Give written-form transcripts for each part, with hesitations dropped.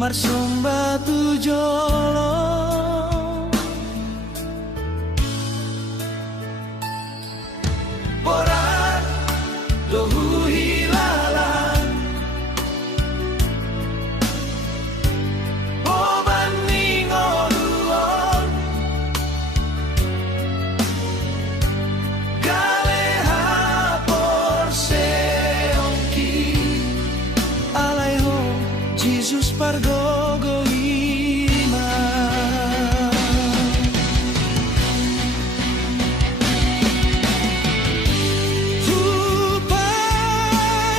Marsumba tu jolo Borat dohu hilalan Oban ningoluon Galeha por seongki Alaiho Jesus pargogo ima Tupa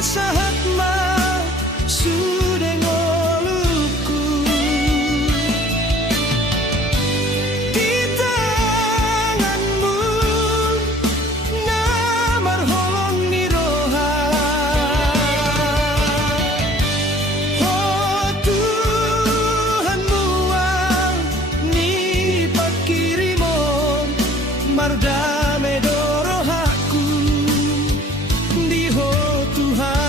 sahat ma sudengoluku Di tanganmu namar holong niroha Mardame dorohaku diho Tuhan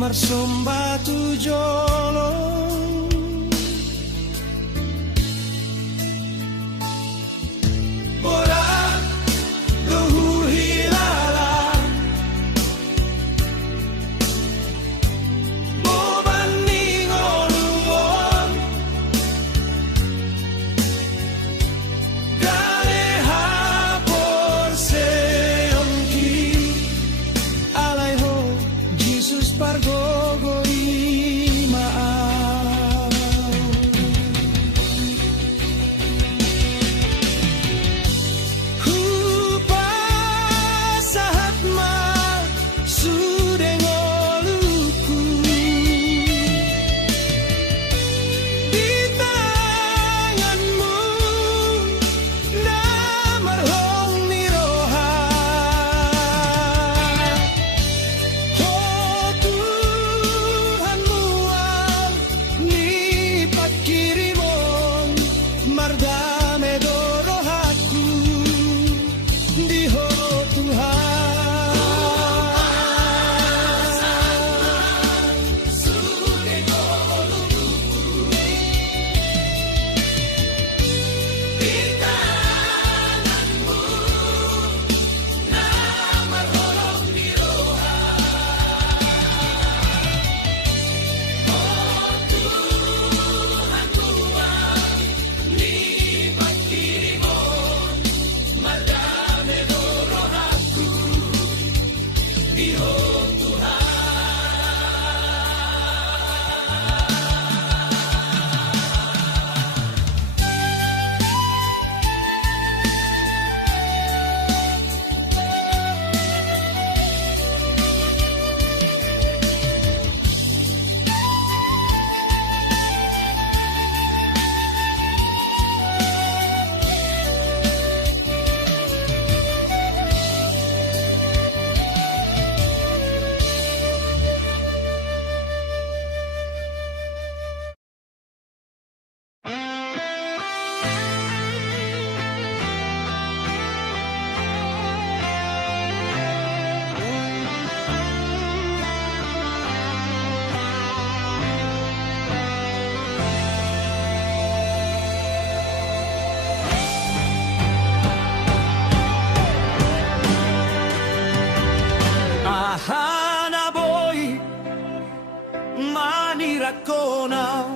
Marsumba tu jolo Borat dohu hilalan Boban ningoluon Galeha por seongki Alaiho Jesus pargogo imaau Hupa sahat ma sudengoluku Di tanganmu namar hong niroha Tuhan manirakonaw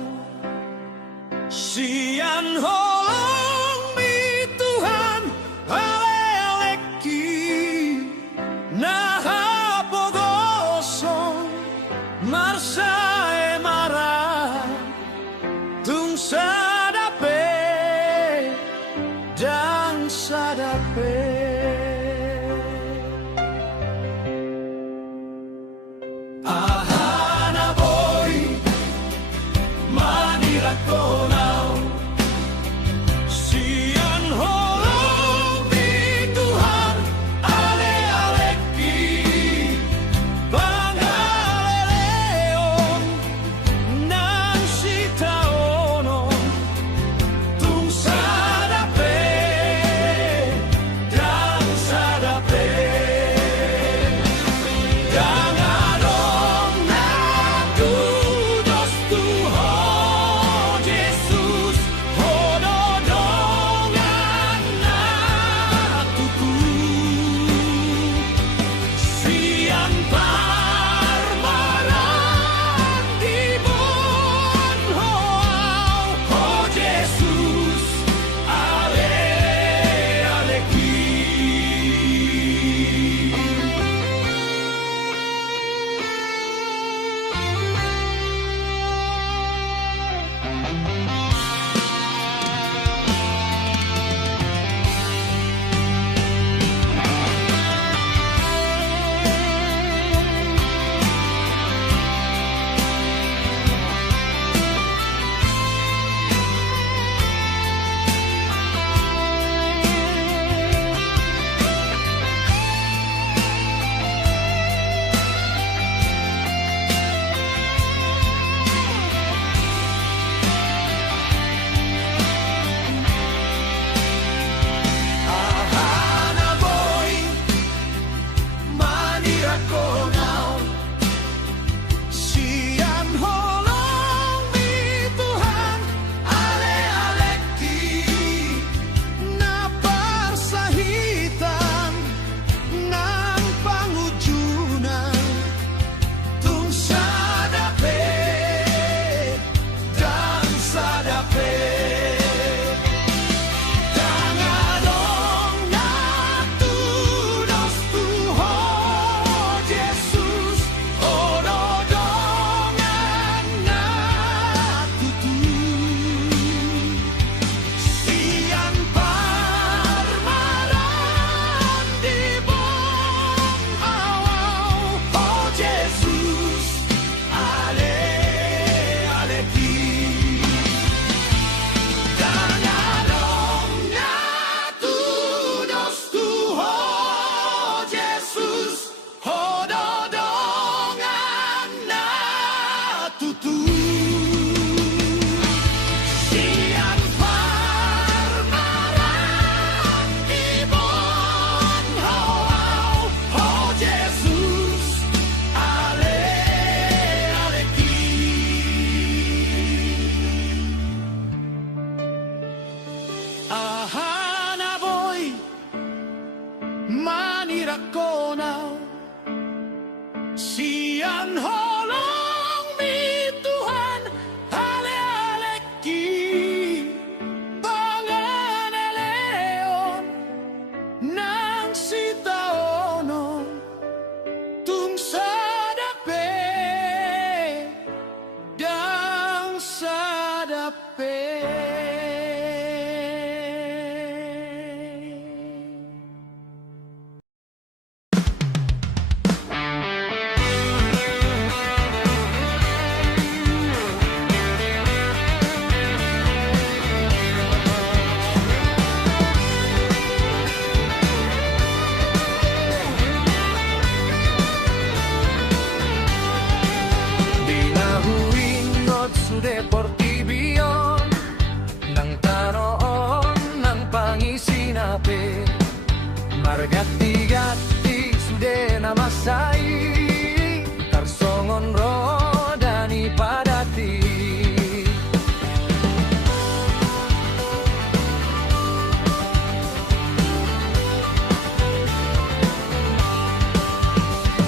siyan holong mi Tuhan ale-aleki nahapogoson marsae marah tung sadape dan sadape ahana boy manirakonaw siyan holong mi Tuhan ale-aleki pangaleleon nang sitaonon tung sadape dan sadape dangadong natudos Tuho Jesus hododongan natutu siyan parmaran dibon hoau oh Jesus ale-aleki ahana boy manirakonaw siyan holong mi Tuhan ale-aleki naparsahitan ng pangujunan tung sadape dan sadape dangadong natudos Tuho Jesus hododongan natutu siyan parmaran dibon awau oh Jesus ale-aleki dangadong natudos Tuho Jesus hododongan natutu siyan parmaran dibon hawau oh Jesus ale-aleki ahana boy manirakonaw siyan holong mi Tuhan ale-aleki panganeleon nang sitaonon tung sadape dan sadape Dinahuingot su deportibion nang tanoon ng pangisinapi margati-gati sude namasai tarsongon rodani padati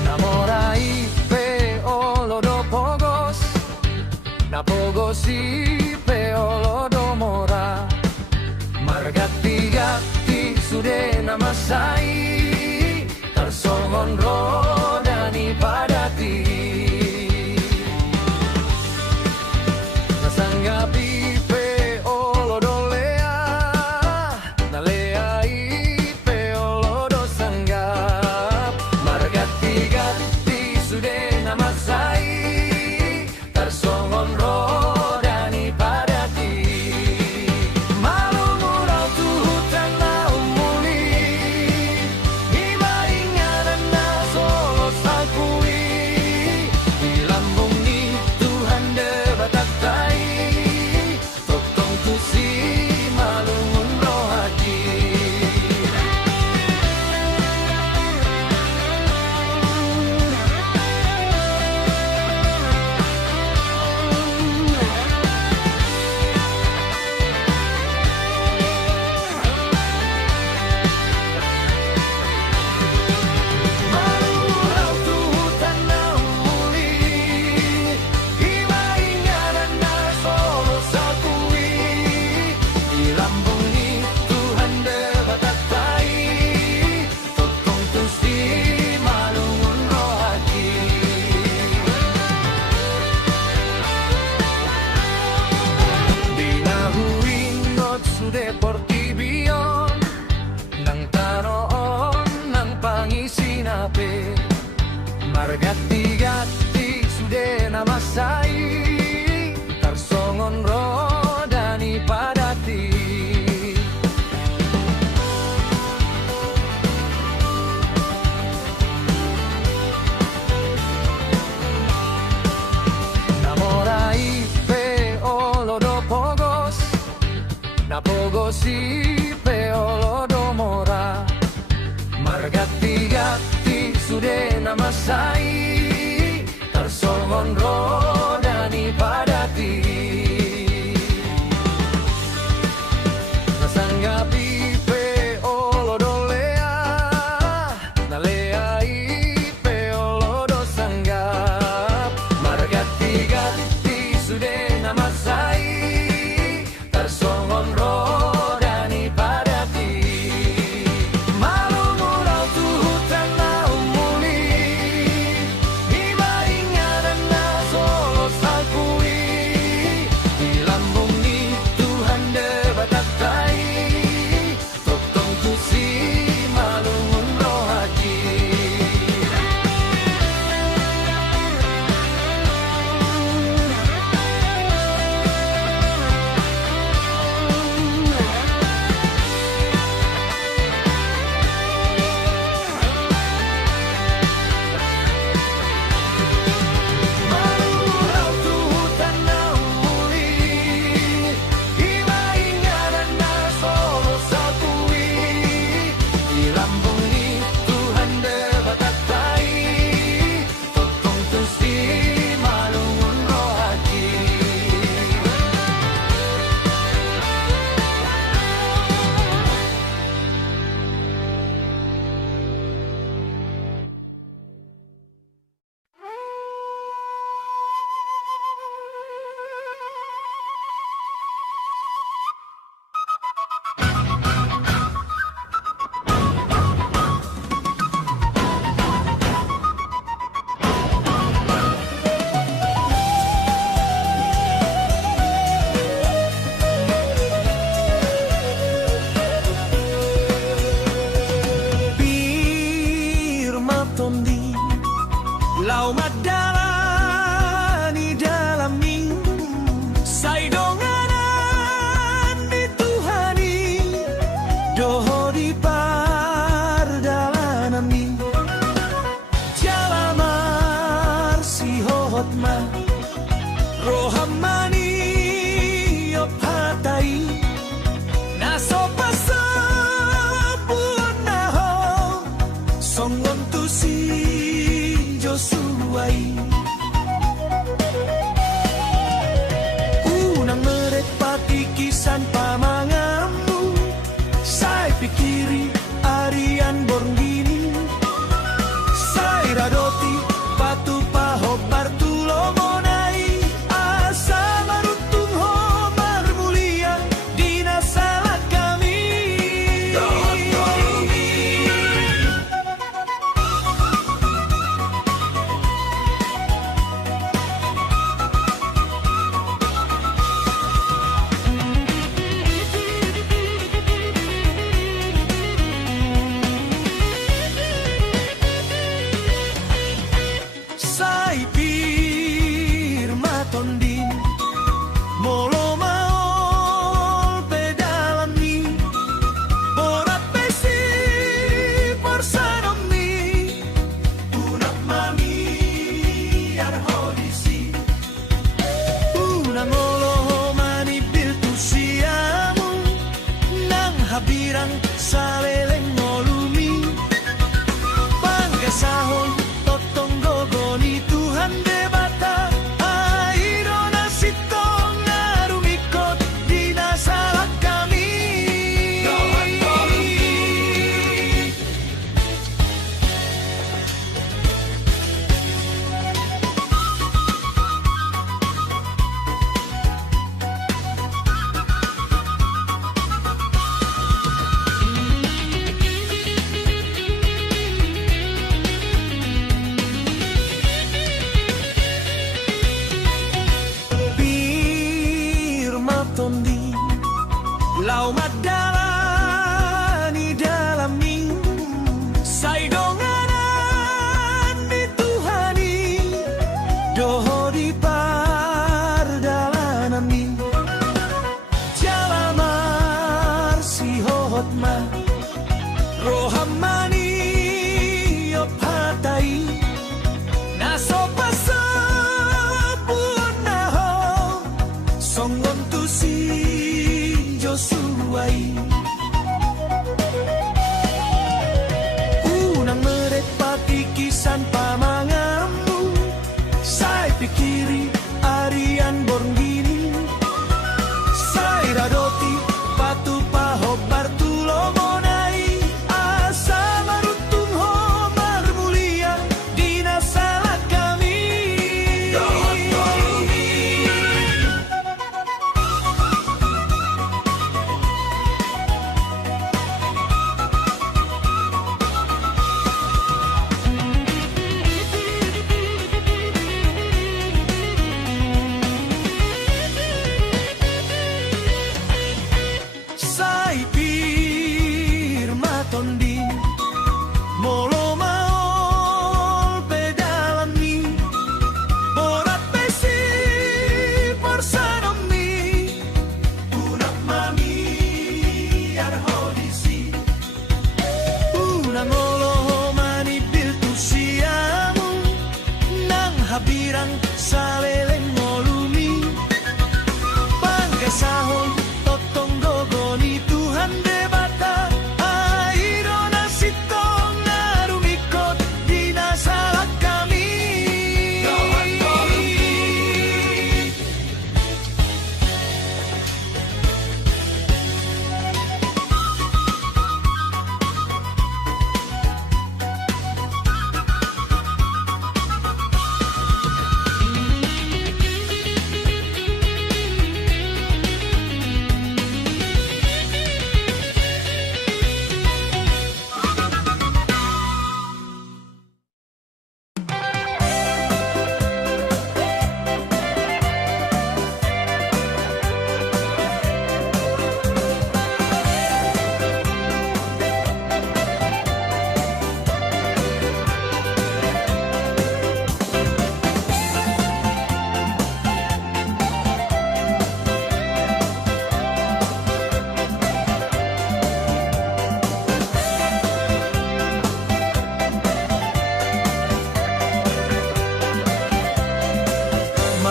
namorai pe olodo pogos Napogosi peolodomora Margatti-gatti sudena masai Tersongon rodani padati Nasanggapi peolodolea Naleai peolodosanggap Margatti-gatti sudena masai Tersongon rodani padati Malumurau tuhutan lau muli Iba ingatan na solo sakui Di lambung ni Tuhan debatatai Totong tusi malungun rohati Malumurau tuhutan lau muli Iba ingatan na solo sakui Di lambung ni Tuhan debatatai Totong tusi malungun rohati Dinahuingot sude portibion Nang tanoon ng pangisinapi Margatti-gatti sude namasai Tarsongon rodani padati Namorai peolodopogos Napogosi peolodomora Margatti-gatti sudena masai Tersongon rodani padati Nasanggapi peolodolea Naleai peolodosanggap Margatti-gatti sudena masai Tersongon rodani padati Malumurau tuhutan lau muli Iba ingatan na solo sakui Di lambung ni Tuhan debatatai Totong tusi malungun rohati Malumurau tuhutan lau muli Iba ingatan na solo sakui Di lambung ni Tuhan debatatai Totong tusi malungun rohati Pirma tondi Lau madalani dalam minggu Sai donganan dituhani Doho di pardalanan ni Jalamar si hohotma Rohamani yop hatai Naso pasapun naho Songon tu si Josuai Unang merekpati kisan pamangamu Sai pikiri arian borgini Sai radoti patu paho partulo monai Asa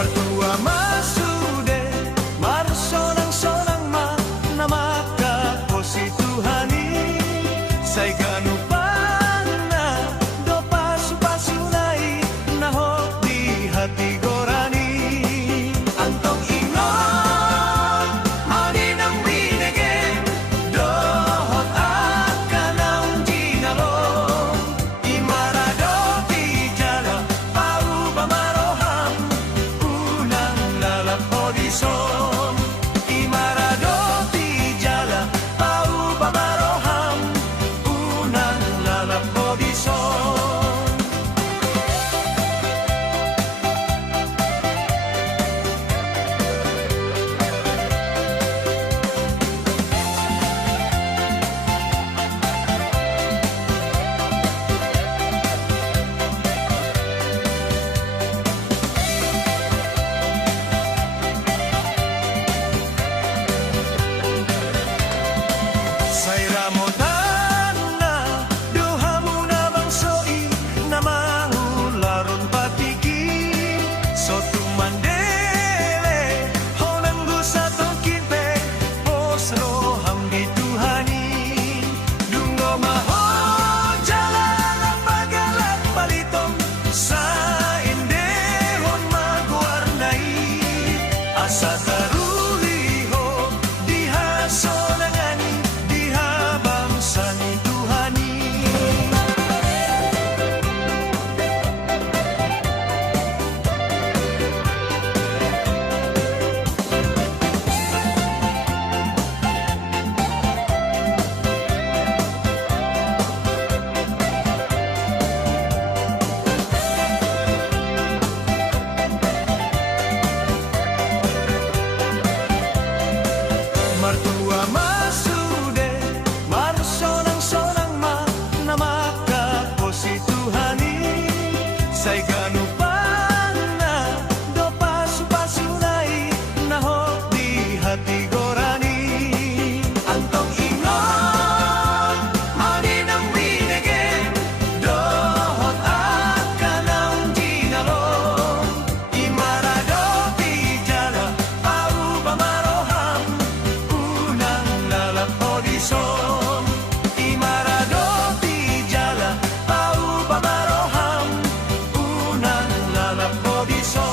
Martua masude marsonang-sonang ma namaka posi Tuhani say ganupana do pasu-pasunay nahok di hati gorani antong ingon manin ang binege dohot akanaung jinalong imarado di jala pau bamaroham unang lalap odison imarado di jala pau bamaroham unang lalap odison say ramotana duhamu na bangsoi namangularon patiki sotu mandele honanggu sa tongkinpe posro hamdi Tuhani dungo maho jalan pagalat palitong sa indehon magwarnai asa taruliho diha sonangani diha bangsani Tuhani Martua masude marsonang-sonang ma namaka posi Tuhani say ganupana do pasu-pasunay nahok di hati gorani antong ingon manin ang binege dohot akanaung jinalong imarado di jala pau bamaroham unang lalap odison imarado di jala pau bamaroham unang lalap odison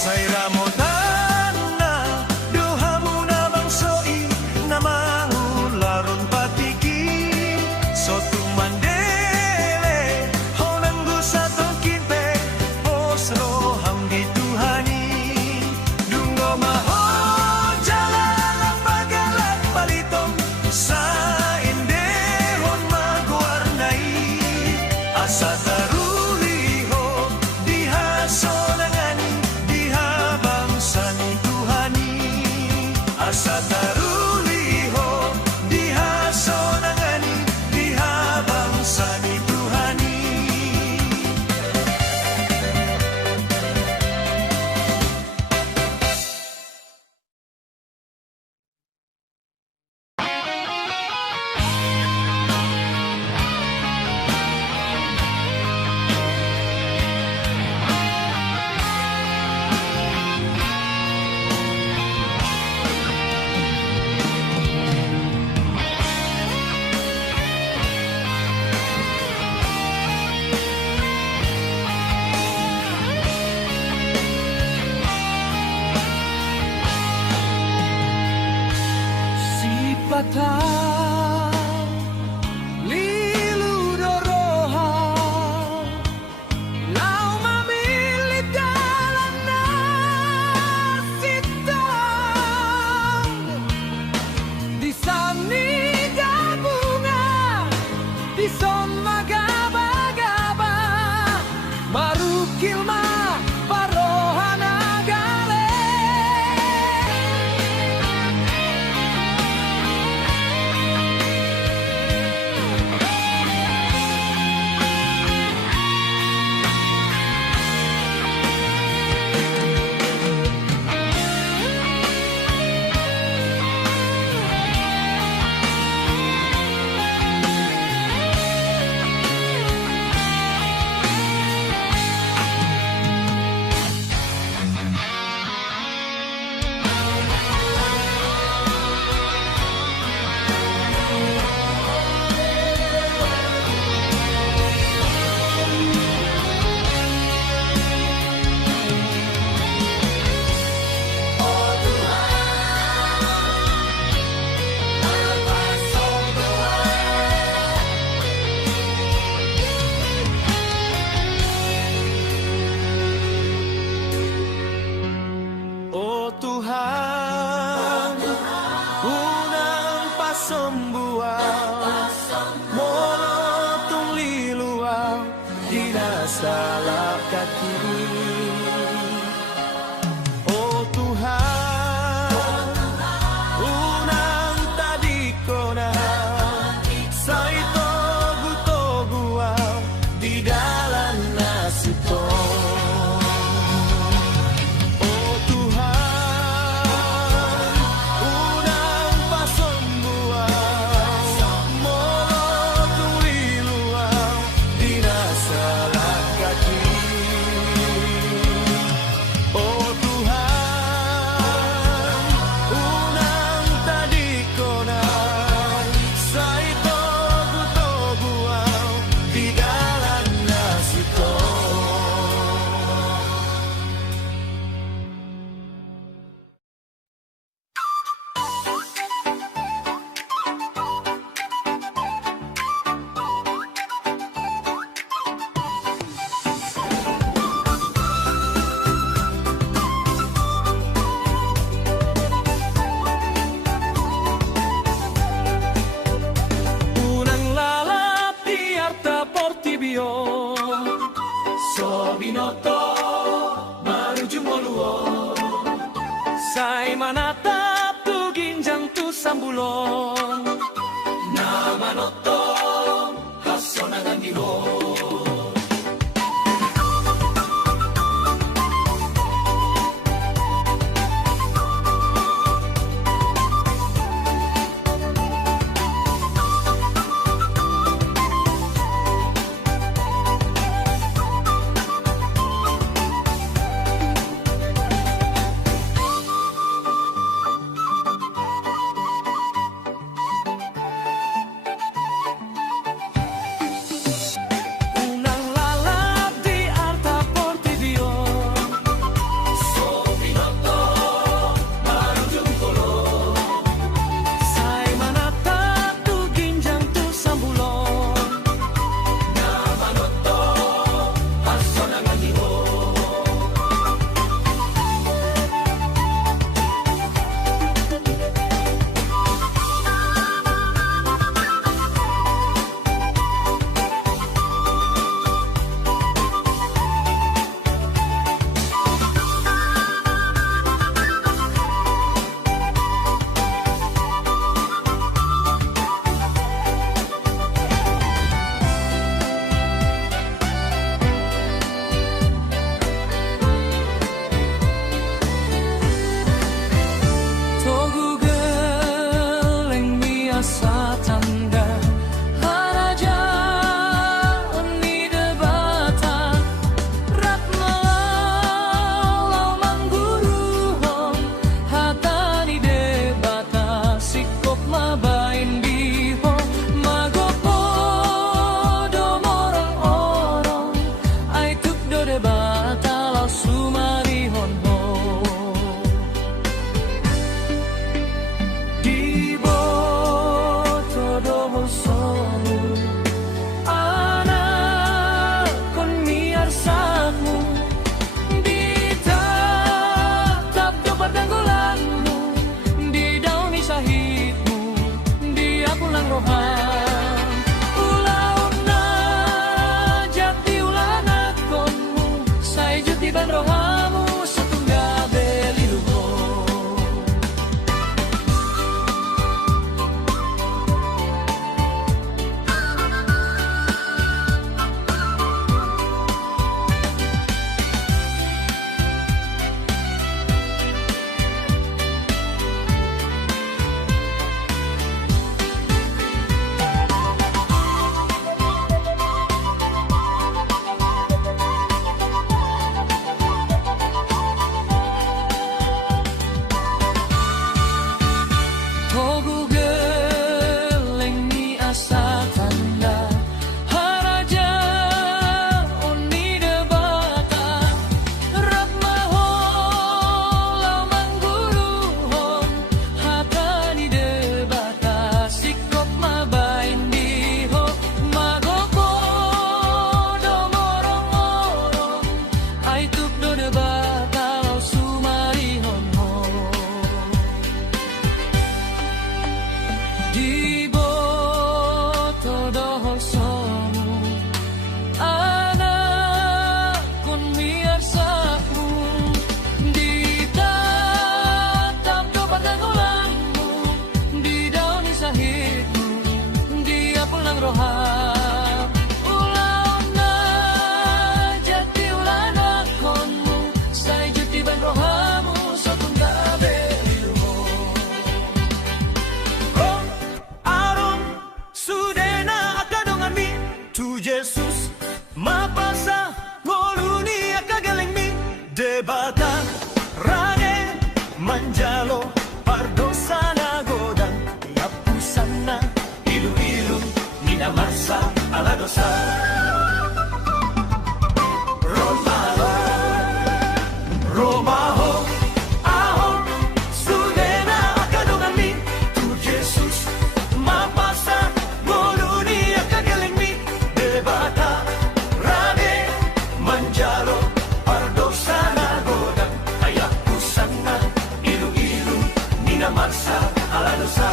say ramotana duhamu na bangsoi namangularon patiki sotu mandele honanggu sa tongkinpe posro hamdi Tuhani dungo maho jalan pagalat palitong sa indehon magwarnai asa taruliho diha sonangani diha bangsani Tuhani asa taruliho diha sonangani diha bangsani Tuhani patah lilu doroha lau memilih dalam nasitang di sani gabunga di son magaba-gaba marukil ma parohana gale sombuang Molotung liluang Dina salah kaki Oh Tuhan Unang tadi kona Saito gutoguang Di dalam nasito Sai manatap tu ginjang tu sambulong Nama notong hasonangan diho Di Di boto dohol somu anak kun miar samu di tatap do patangulangmu di daun isahitmu dia pulang roham ulauna jati ulana konmu sai juti ban rohamu sotun tabe Sudena akadongan mi tu Jesus mapasa ngoluni akagaleng mi debata rane manjalo pardosana godang yapusana ilu-ilu nina masa ala dosa Romaho Romaho ahon Sudena akadongan mi tu Jesus mapasa bata rade manjalo pardosana godang ayak kusana ilu-ilu nina marsa ala dosa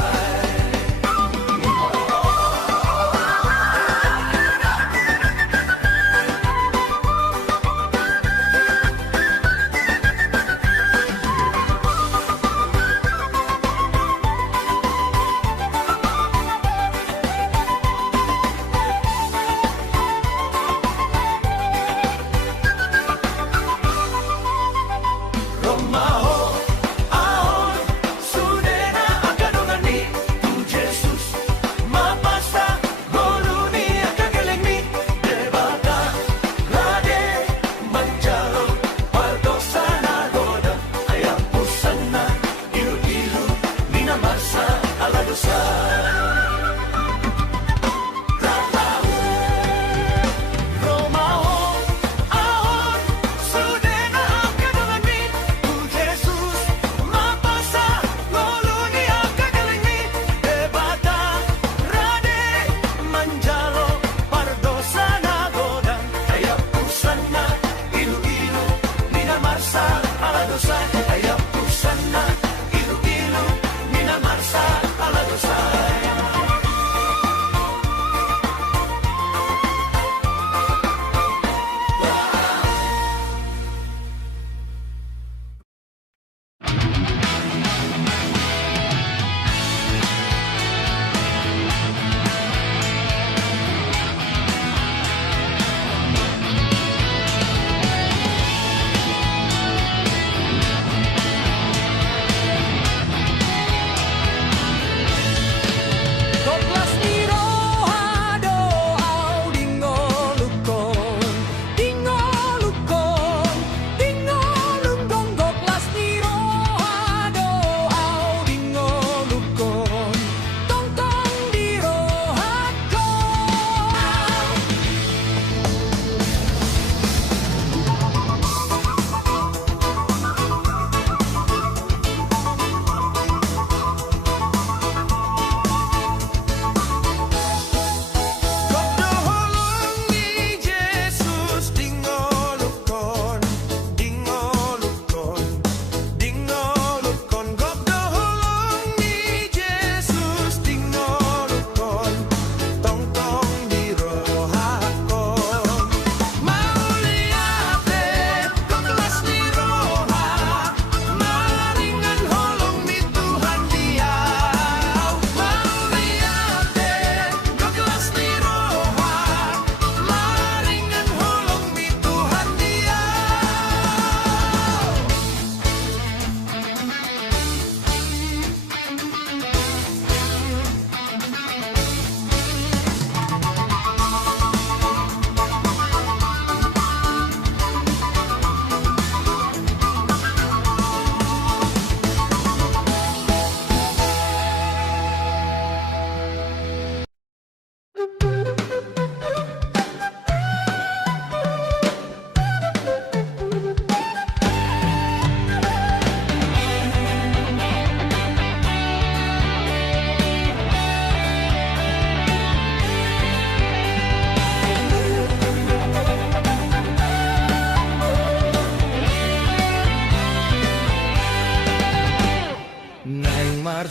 Ayah pusana ilu-ilu nina marsa ala dosa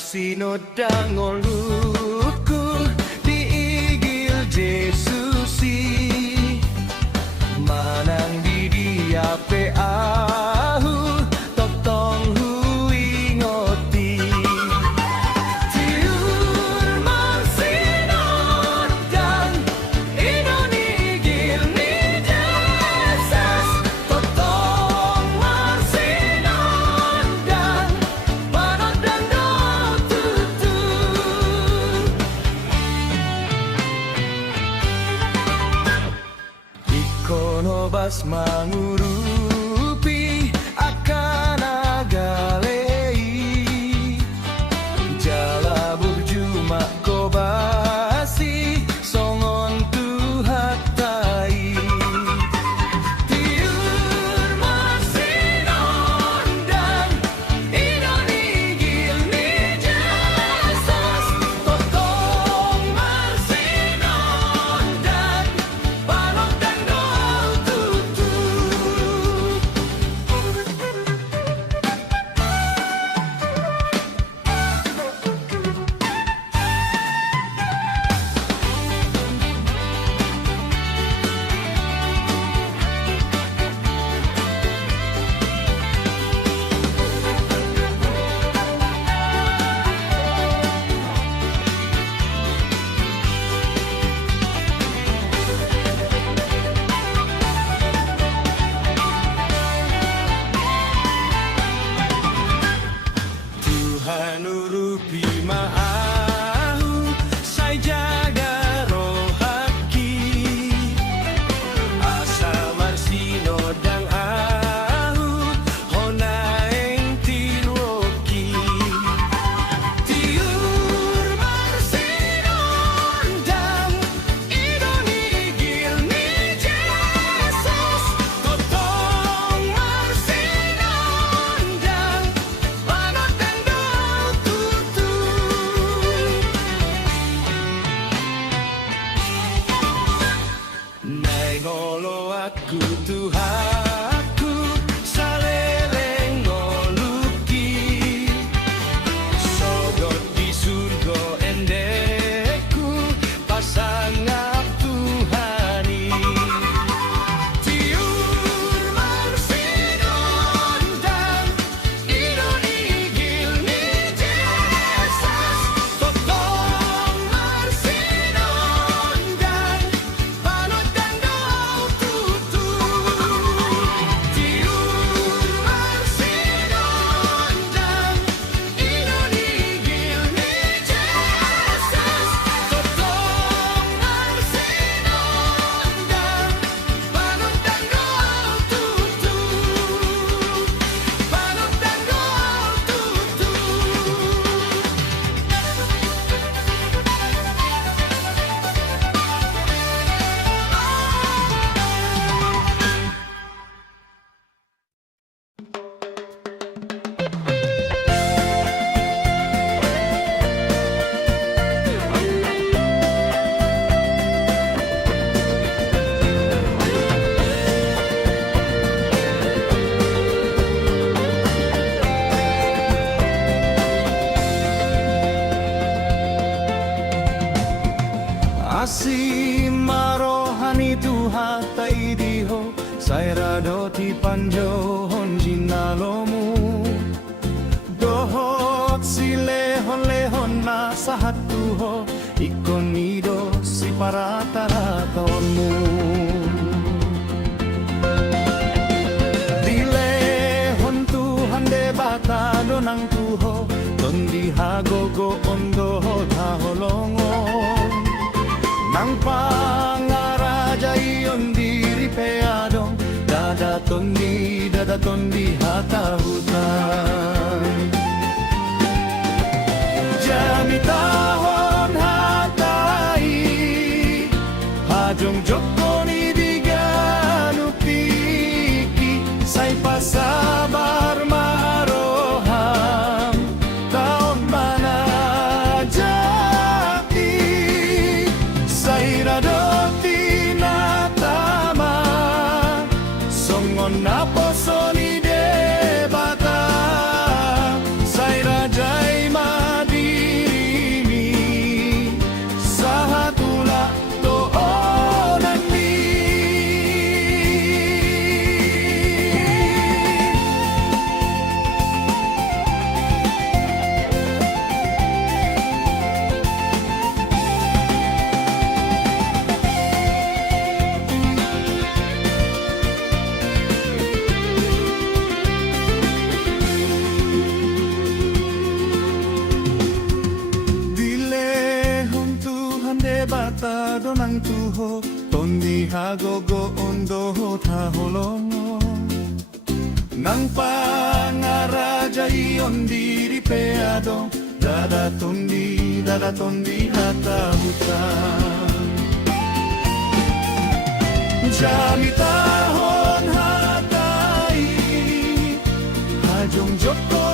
sinodang ngoluku diigil Jesusi manang di dia pe ahu totong hu ingoti tiur mang sinodang inonigil ni Jesus totong mang sinodang panodang do tutu ikono bas mangurupi akan agalei jala burjuma kobasi songon tuhatai tiur masinondang inonigil ni Jesus totong masinondang panodang do tutu Tuhan urupi maahu sai jaga rohaki asa marsino dang ahu honaeng tiroki tiur marsino dang inonigil ni Jesus totong marsino dang panodang do tutu Naingolo aku Tuhanku saleleng ngoluki sogot di surga endeku pasangap Tuhani tiur marsinondang inonigil ni Jesus totong marsinondang panodang do tutu tiur marsinondang inonigil ni Jesus totong marsinondang panodang do tutu panodang do tutu Asi marohani Tuhan taidiho sairado ti panjohon jinalomu dohot silehon-lehon na sahat tuho ikonido si parataratonmu dilehon Tuhan debata donang tuho tondi hagogo ondo taholongon Nang pangaraja iyon diri peadong dadaton di hatahutan Jamitahon hatai hajong jokoni diganupiki say pasabar maroham taon manajati Sairadoti natama songon naposoni debata tado ng tuho tondi hagogo ondo taholongo nang pangaraja iyon diripeado dada tondi hatahutan Jamitahon hatai Hajong joko